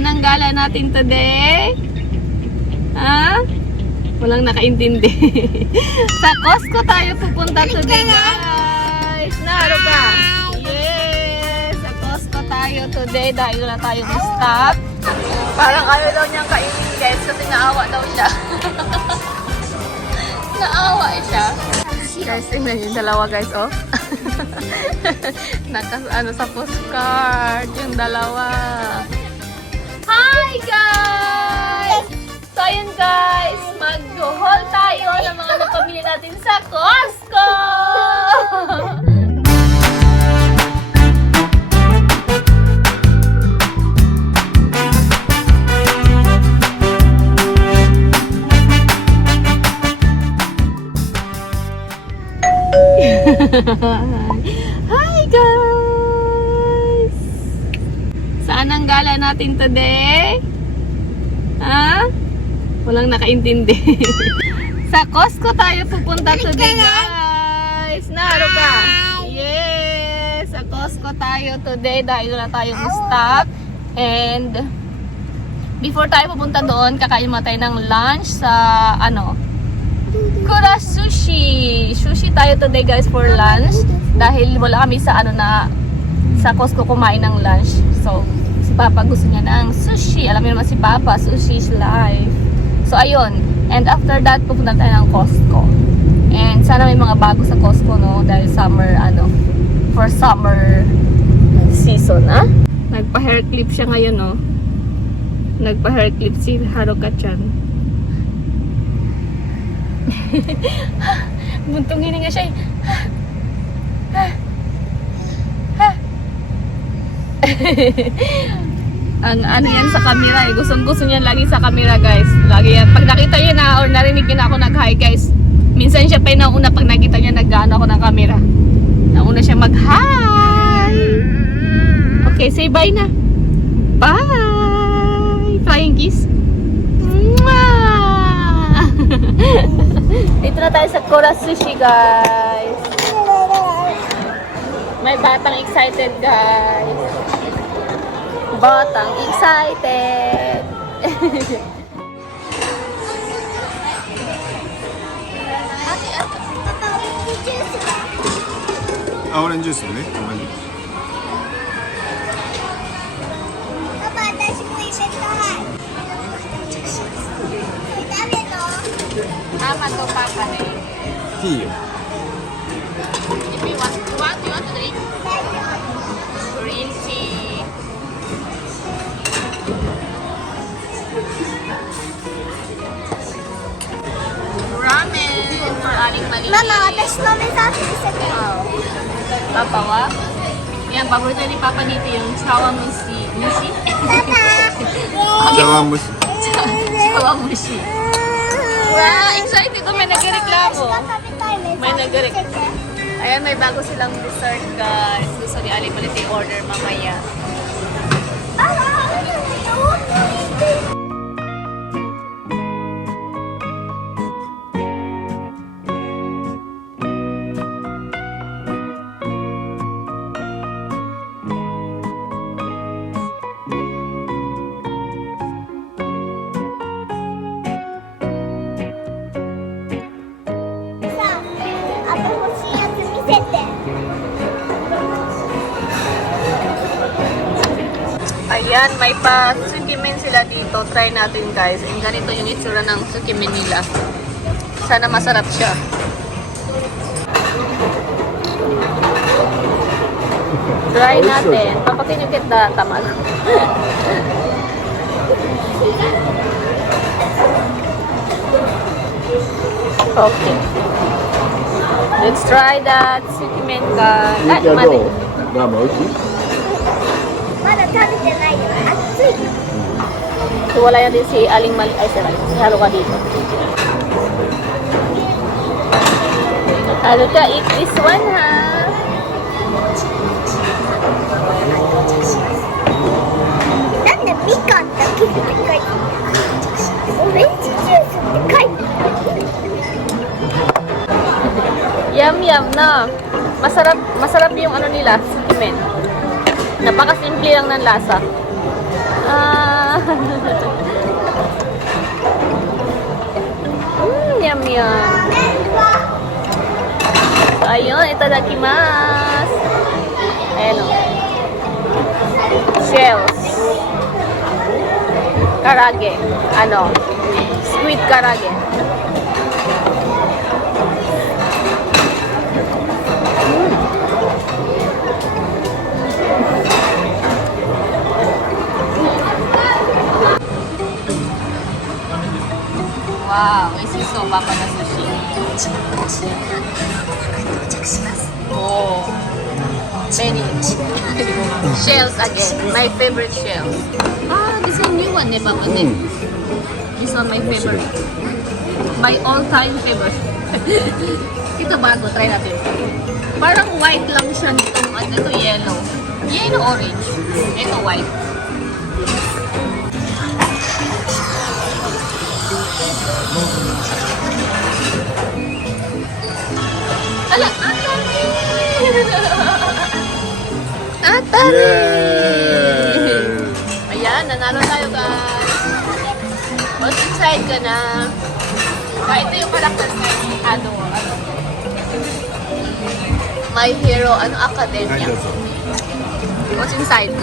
Saan ang gala natin today? Ha? Walang nakaintindi. Sa Costco tayo pupunta today, guys. Naro ka? Yes! Sa Costco tayo today dahil wala tayong stock. Parang ayaw daw niyang kainin, guys, kasi naawa daw siya. Naawa siya. Guys, tingnan yung dalawa, guys, oh. Sa postcard, yung dalawa. Hi, guys! So, ayun, guys, mag-haul tayo ng mga napamili natin sa Costco! Hi, guys! Saan ang gala natin today? Ha? Walang nakaintindi. Sa Costco tayo pupunta today, guys. Naro ka? Yes! Sa Costco tayo today dahil wala tayong stock. And before tayo pupunta doon, kakain mo tayo ng lunch sa Kura Sushi. Sushi tayo today, guys, for lunch. Dahil wala kami sa sa Costco kumain ng lunch. So, si Papa gusto niya ng sushi. Alam niyo naman si Papa, sushi is life. So, ayun. And after that, pupunta tayo ng Costco. And sana may mga bago sa Costco, no? Dahil summer, for summer season, ha? Nagpa-hair clip siya ngayon, no? Nagpa-hair clip si Haruka-chan. Buntong hininga siya, ang yan sa camera, gustong-gusto niya lagi sa camera, guys. Lagi yan. Pag nakita niya na or narinig niya na ako nag-hi, guys, minsan siya pa yung nauna pag nakita niya nag-ano ako ng camera. Nauna siya mag-hi. Okay, say bye na. Bye! Flying kiss. Mwah! Dito na tayo sa Kura Sushi, guys. May batang excited, guys. Batang excited. 오렌지 주스ね. Papa, 私も入れたい。誰の？ Tama to, Papa. Tea. If you want to drink green tea. Ramen for aling maliit. ママ、私の目指してて。 Papa wa? Yan, paborito ni Papa dito yung chawamushi. Mushi? Chawanmushi. Chawamushi. Wow, excited ko. May nagreklamo. 食べたい目 May 指して nagre- て。 Ayan, may bago silang dessert, guys. Gusto ni Ali palit i-order mamaya. あら、さあ、あと欲しいやつ見せて。 Ayan, may pa sukimen sila dito. Try natin, guys. And ganito yung itsura ng sukimen nila. Sana masarap siya. Try natin. Papakinikit na tamad. Okay. Let's try that sukimen, guys. Ay, mali. ラーメン美味しい? まだ食べてないよ。熱い。 So, wala yan din si Aling Mali. Ay, si Haruka dito. Haruka, eat this one, ha? なんでみかんだけって書いてある？オレンジジュースって書いてある。 Yum na. Masarap yung ano nila, sukimen. Napakasimple lang ng lasa. Ayan. So, ayun, itadakimasu. Ayan o. Shells. Karage. Ano? Squid karage. Wow, may sisoba pa na sushi. Oh. Many. Shells again. My favorite shells. Ah, this one new one, Papa. This one my favorite. My all-time favorite. Ito bago, try natin. Parang white lang siya nitong, ano ito, yellow. Yellow orange. Ito white. Ala, atari! Atari! Yeah. Ayan, nanalo tayo guys. Once inside ka na. Ito yung character na ano, My Hero, Academia. What's inside?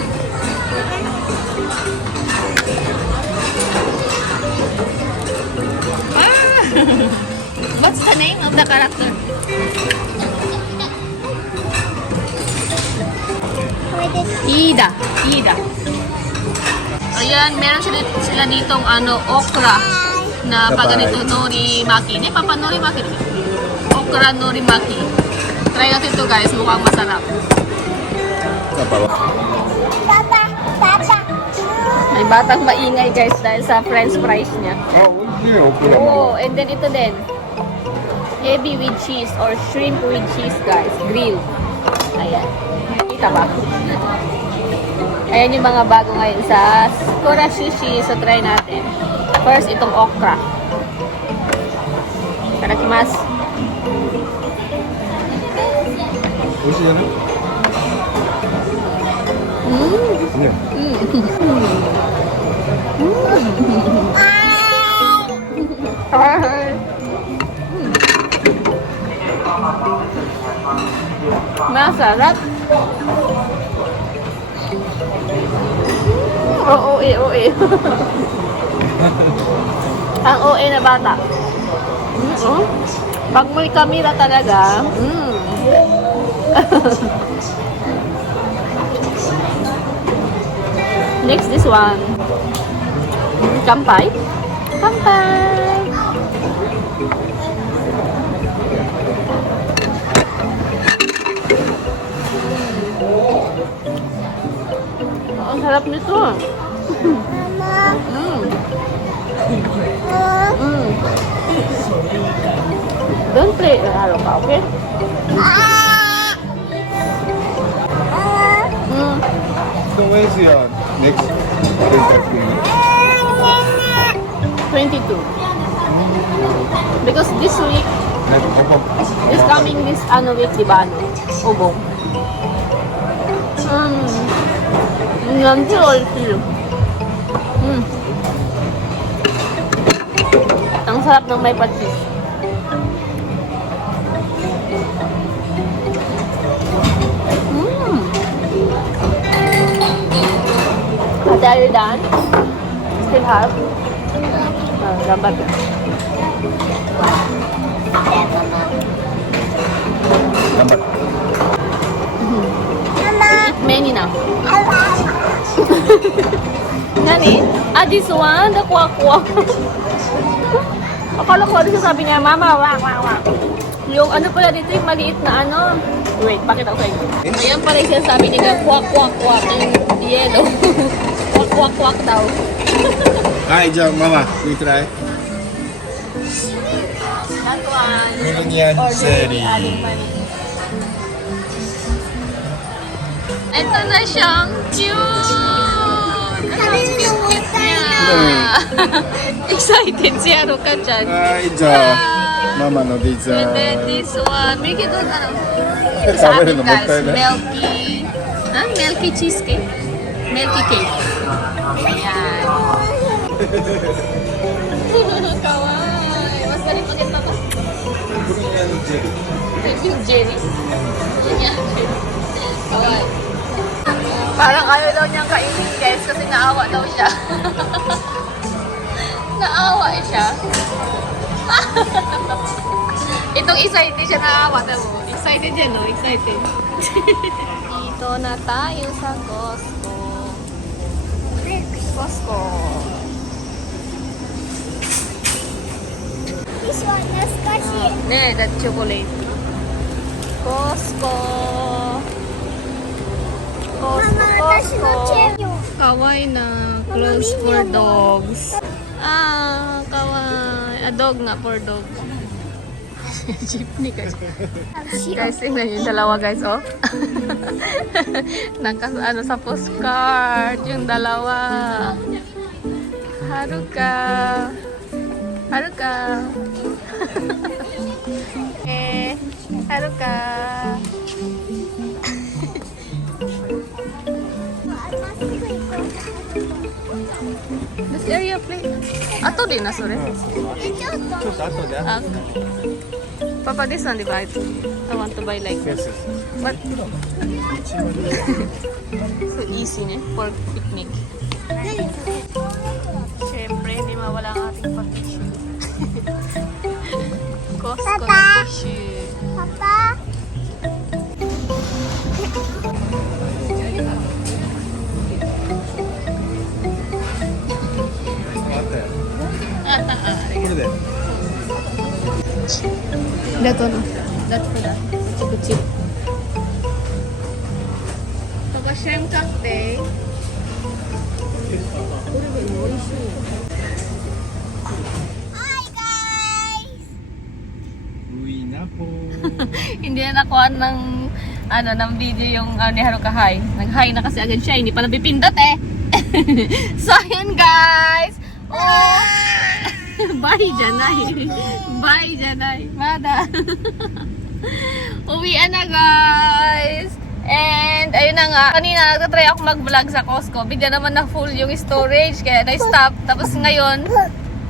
What's the name of the character? Ida. Ida. Ayan, meron sila ditong okra na pag ganito, norimaki. Hindi, papa norimaki. Okra norimaki. Try natin ito guys, mukhang masarap. Papa, Papa. May batang maingay guys dahil sa french fries niya. Oh, and then ito din. Ebi with cheese or shrimp with cheese guys. Grilled. Ayan. Kita ba? Ayan yung mga bago ngayon sa Kura Sushi. So try natin. First, itong okra. Itadakimasu. Masarap. OA. Ang OA na bata. Pag may kamera talaga, Next, this one. Kampai. Kampai. Ang sarap nito. Mama. Don't play halo pa, okay? So where's your next interview? 22. Because this week, this coming this week, di ba, Ubong. Nanti also. Ang sarap ng may patis. Ate, are you done? Still have? Gambar ka. Eat many now. Nani? This one, the kwak-kwak. Akala ko ano sabi niya, Mama, wak. Yung pala dito, yung maliit na Wait, pakita ko sa inyo. Ayan pala yung sinasabi niya, kwak. Yung yellow. Kwak daw. Hi, Mama, we try. That one. Onion Ordinary Seri. adding money. Ito na siyang cute! Ang cute niya! Excited si Haruka-chan. Hi, Mama no pizza. And then this one, may doon Sabi sa atin na, guys, magtayo na. milky cheesecake. Milky cake. Ayan. Kawaii. Mas galing ulit ako. Jerry. Yung Jenny. Yan. Kawaii. Parang ayaw daw niyang kainin guys kasi naawa daw siya. Naawa siya. Itong isa hindi siya naawa. Excited yan, no? Excited. Dito na tayo sa Costco. Costco. This one, Naskashi. Ne, that chocolate. Costco. Mama,私のチェーンよ。 Kawaii na. Clothes for dogs. Ah, kawaii. A dog nga for dog. Jeepney kasi. Guys, tingnan yung dalawa guys, oh. Ano sa postcard, yung dalawa. Haruka. Haruka. Haruka. This area play. Ato din na, sorry. ちょっと後で。 Ah, Papa, this one, di ba? Ito. I want to buy like Yes, yes. But so easy ne for picnic. Siyempre, hindi mawala ang ating pa-tissue. Costco na Papa. tissue. Papa.これで。 That one. That for that. Chip. Papa, shrimp cocktail. Hi guys. Uwi na po. Hindi na nakuha ng ng video yung ni Haruka Hi. Nag-hi na kasi agad siya, hindi pa nabipindot eh. So yun guys. Oh. Bye Janay. Bye Janay. Mada. Uwian na guys. And ayun na nga, kanina nagtatry ako mag-vlog sa Costco. Bigla naman na full yung storage kaya na-stop. Tapos ngayon,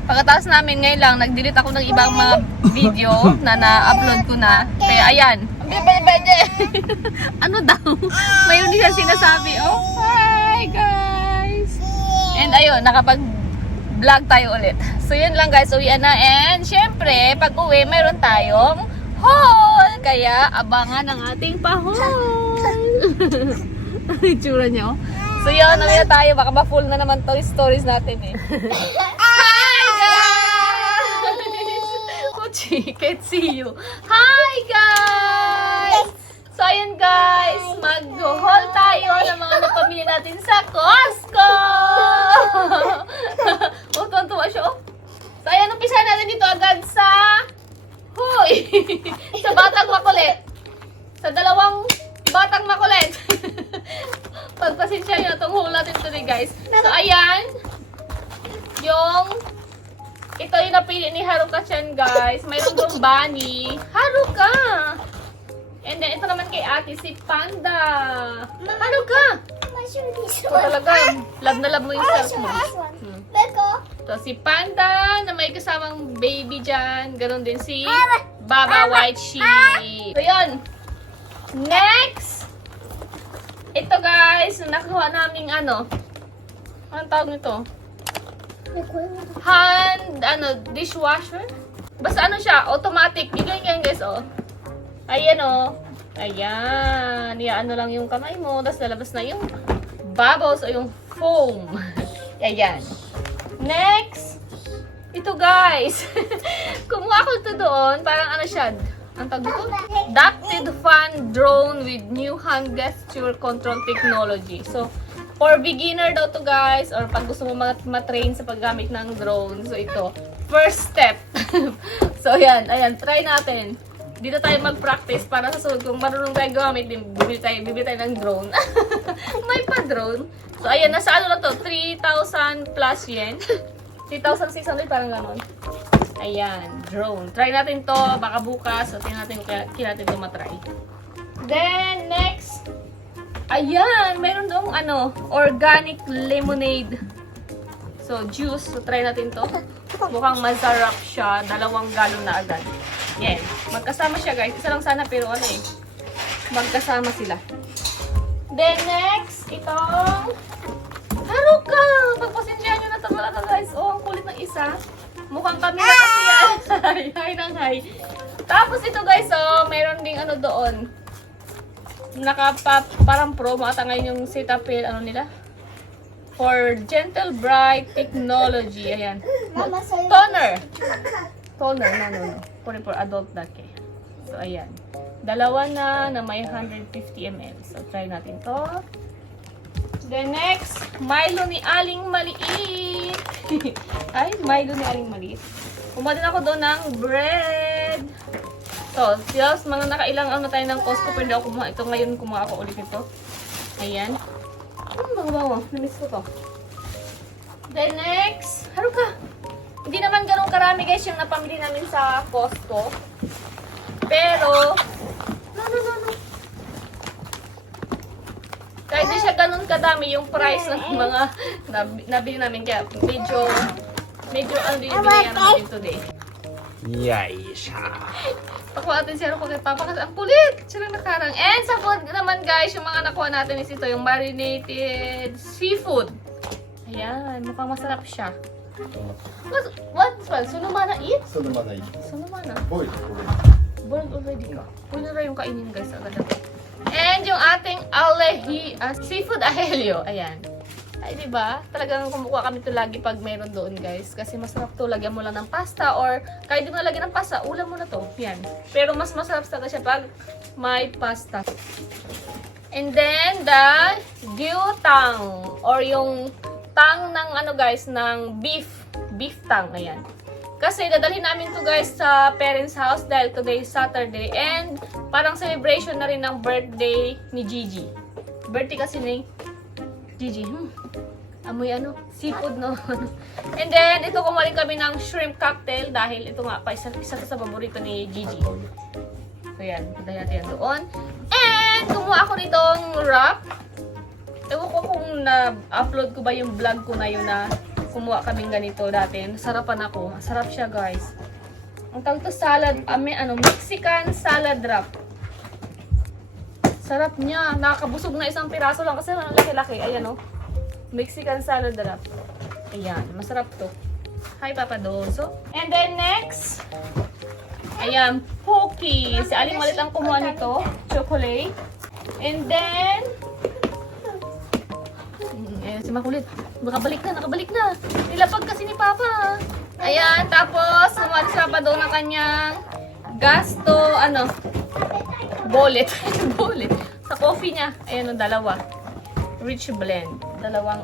pagkatapos namin ngayon lang, nag-delete ako ng ibang mga video na na-upload ko na. Kaya ayan. Ano daw? Mayroon din siya sinasabi. Oh, hi guys! And ayun, nakapag-vlog tayo ulit. So yun lang guys, uwian na. And syempre, pag uwi, mayroon tayong haul! Kaya abangan ang ating pa-haul! Itsura niyo. So yun, uwi na tayo. Baka ma-full na naman to yung stories natin eh. Hi guys! Uchi, can't see you. Hi guys! So ayun guys, mag-haul tayo ng mga napamili natin sa Costco! Oh, tuwan-tuwa siya oh. So ayun, umpisa natin dito agad sa Hoy! Sa batang makulit. Sa dalawang batang makulit. Pagpasensya nyo itong haul natin today guys. So ayan, ito yung napili ni Haruka-chan guys. Mayroon doon bunny. Haruka! And then ito naman kay ate si Panda. Haruka! So talaga, love na love mo yung self mo. Beko. So si Panda na may kasamang baby dyan. Ganon din si Baba White Sheep. So yun. Next! Ito guys, nakuha naming anong tawag nito? Dishwasher? Basta siya, automatic. Ganyan guys, oh. Ayan, oh. Ayan. Ano lang yung kamay mo, tapos lalabas na yung bubbles o yung foam. Ayan. Next! Ito guys. Kumuha ko ito doon. Parang siya. Ang tawag dito? Ducted fan drone with new hand gesture control technology. So, for beginner daw to guys, or pag gusto mo matrain sa paggamit ng drone. So, ito. First step. So, yan. Ayan, try natin. Dito tayo mag-practice para sa susunod. Kung marunong tayo gamit, bibili tayo ng drone. May pa-drone. So, ayan. Nasa na to? 3,000 plus yen. 3,600 parang ganon. Ayan. Drone. Try natin to. Baka bukas. So, tingnan natin kung kaya natin ito matry. Then, next. Ayan. Mayroon doong organic lemonade. So, juice. So, try natin to. Mukhang masarap siya. 2 galon na agad. Yan. Magkasama siya guys. Isa lang sana pero ano eh. Magkasama sila. Then next, itong Haruka! Pagpasensyahan nyo na ito talaga guys. Oh, ang kulit ng isa. Mukhang kami na kasi yan. Hi ng hi. Tapos ito guys, oh, mayroon ding ano doon. Parang promo ata ngayon yung Cetaphil, ano nila? For Gentle Bright Technology. Ayan. Mama, sa'yo. Toner. Toner, no. For adult na ke. So, ayan. Dalawa na may 150 ml. So, try natin to. Then next, Milo ni Aling Maliit. Ay, Milo ni Aling Maliit. Kumuha din ako doon ng bread. So, just mga nakailang ano tayo ng Costco, pero hindi ako kumuha. Ito ngayon kumuha ako ulit nito. Ayan. Bango. Namiss ko to. Then next, Haruka. Hindi naman ganun karami guys yung napamili namin sa Costco. Pero, no. Kahit di siya ganun kadami yung price ng mga nabili namin. Kaya medyo ano din yung binayan natin today. Yaisha. Pakuha natin siya ko kay Papa kasi ang kulit. Siya lang nakarang. And sa food naman guys, yung mga nakuha natin is ito, yung marinated seafood. Ayan, mukhang masarap siya. What's one? Sunumana eat? そのままいい。 Sunumana? ボイルこ Boiled already ka. Pwede na yung kainin guys agad-agad. And yung ating seafood ahelio. Ayan. Ay, diba? Talagang kumukuha kami ito lagi pag mayroon doon, guys. Kasi masarap to. Lagyan mo lang ng pasta or kahit di mo lagyan ng pasta, ulam mo na to. Yan. Pero mas masarap talaga siya pag may pasta. And then, the gyutang or yung tang ng ano, guys, ng beef tang. Ayan. Kasi dadalhin namin to guys sa parents' house dahil today is Saturday and parang celebration na rin ng birthday ni Gigi. Birthday kasi ni Gigi. Amoy ano? Seafood, no? And then, ito kumain kami ng shrimp cocktail dahil ito nga pa isa sa paborito ni Gigi. So yan, punta natin yan doon. And kumuha ako nitong wrap. Ewan ko kung na-upload ko ba yung vlog ko na yun na kumuha kaming ganito dati. Nasarapan ako. Sarap siya, guys. Ang tawag ito salad, Mexican salad wrap. Sarap niya. Nakakabusog na isang piraso lang kasi laki-laki. Ayan, oh. Mexican salad wrap. Ayan, masarap to. Hi, Papa Dozo. And then next, ayan, Pocky. Si Aling Malit ang kumuha nito. Chocolate. And then, si Makulit. Nakabalik na. Nilapag kasi ni Papa. Ayan, tapos sumali si Papa doon ng kanyang gasto, bullet. Bullet. Sa coffee niya. Ayan, dalawa. Rich blend. Dalawang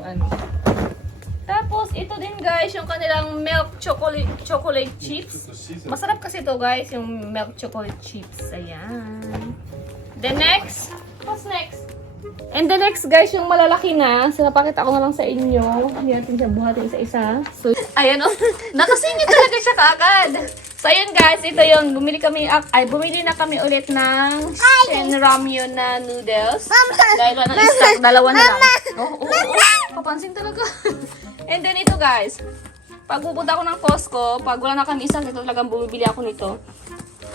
Tapos, ito din guys, yung kanilang milk chocolate chips. Masarap kasi ito guys, yung milk chocolate chips. Ayan. The next, what's next? And the next guys, yung malalaki na. So, napakita ko na lang sa inyo. Hindi natin siya buhatin isa-isa. So, ayan o. Nakasingit talaga siya kaagad. So, ayan guys. Ito yun. Bumili na kami ulit ng Shinramyun na noodles. Dahil wala ng stock. Dalawa na lang. Oo. Papansin talaga. And then ito guys. Pag pupunta ako ng Costco, pag wala na kami isa, ito talagang bumibili ako nito.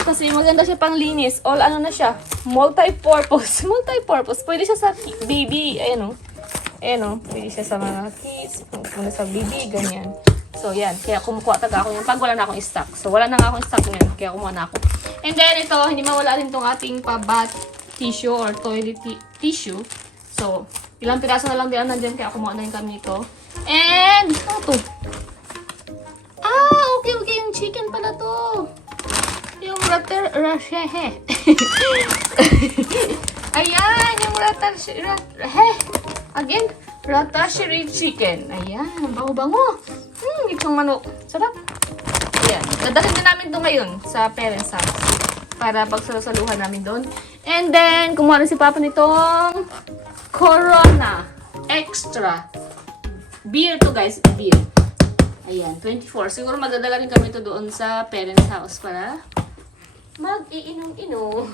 Kasi maganda siya pang linis. All na siya. Multi-purpose. Pwede siya sa baby. Ayan o. Pwede siya sa mga kids. Pwede sa baby. Ganyan. So, yan. Kaya kumukuha taga ako yan. Pag wala na akong stock. So, wala na nga akong stock yan. Kaya kumuha na ako. And then, ito. Hindi mawala rin itong ating pa-bath tissue or toilet tissue. So, ilang piraso na lang din nandyan. Kaya kumuha na rin kami ito. And, ano to? Okay. Yung chicken pala to. Yung ratashehe. Ayan, yung ratasherie chicken. Ayan, bango-bango. Itong manok. Sarap. Ayan, dadalhin na namin doon ngayon sa parents' house. Para pagsasaluhan namin doon. And then, kumuha na si Papa nitong Corona Extra. Beer to guys, beer. Ayan, 24. Siguro magdadala rin kami ito doon sa parents' house para mag-iinom-inom.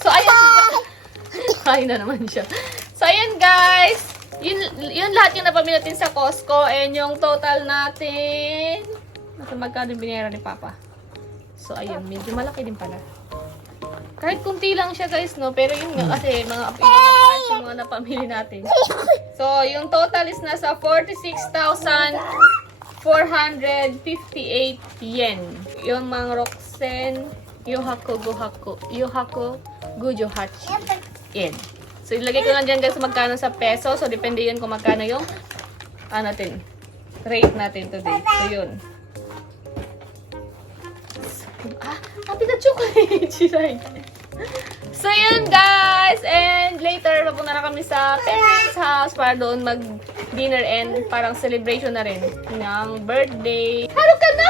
So, ayan. Kain na naman siya. So, ayan guys. Yun lahat yung napamili natin sa Costco. And yung total natin, magkano binayaran ni Papa? So, ayun, medyo malaki din pala. Kahit kunti lang siya guys, no? Pero yun nga, kasi mga price yung mga napamili natin. So, yung total is nasa 46,458 yen. Yung mga Roxen, Yohaku Gujo Hachi yen. So, ilagay ko lang dyan guys magkano sa peso. So, depende yun kung magkano yung rate natin today. So, yun. Happy na chocolate! Chiray. So, yun guys! And later, papunta na kami sa parents' house para doon mag-dinner and parang celebration na rin ng birthday. Haruka na!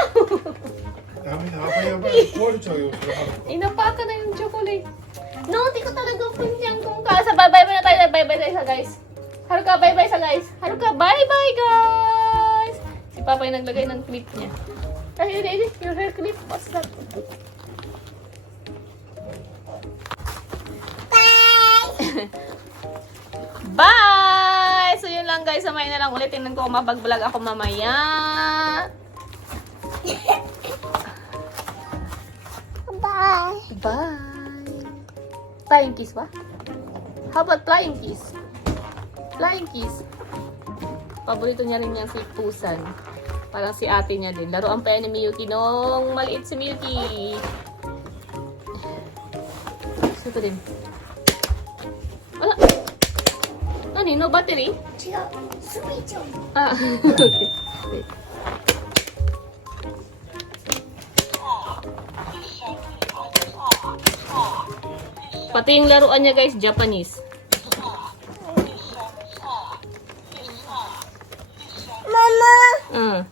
Inapaka na yung chocolate. No, di ko talaga punyang kung kasa. Bye-bye na tayo. Bye-bye tayo sa guys. Haruka, bye-bye sa guys. Haruka, bye-bye guys! Si Papa yung naglagay ng clip niya. Ay, your hair clip. What's that? Bye! So, yun lang guys. Samayin na lang ulit. Tingnan ko kung mapag-vlog ako mamaya. Bye. Bye! Flying kiss ba? How about flying kiss? Flying kiss. Paborito niya rin yung si Pusan. Parang si ate niya din. Laruan pa yan ni Miyuki nung maliit si Miyuki. Gusto ko din. Wala. Ano, no battery? 違う。スピーチョン。 Ah, okay. Pati yung laruan niya guys, Japanese. Mama. Ah.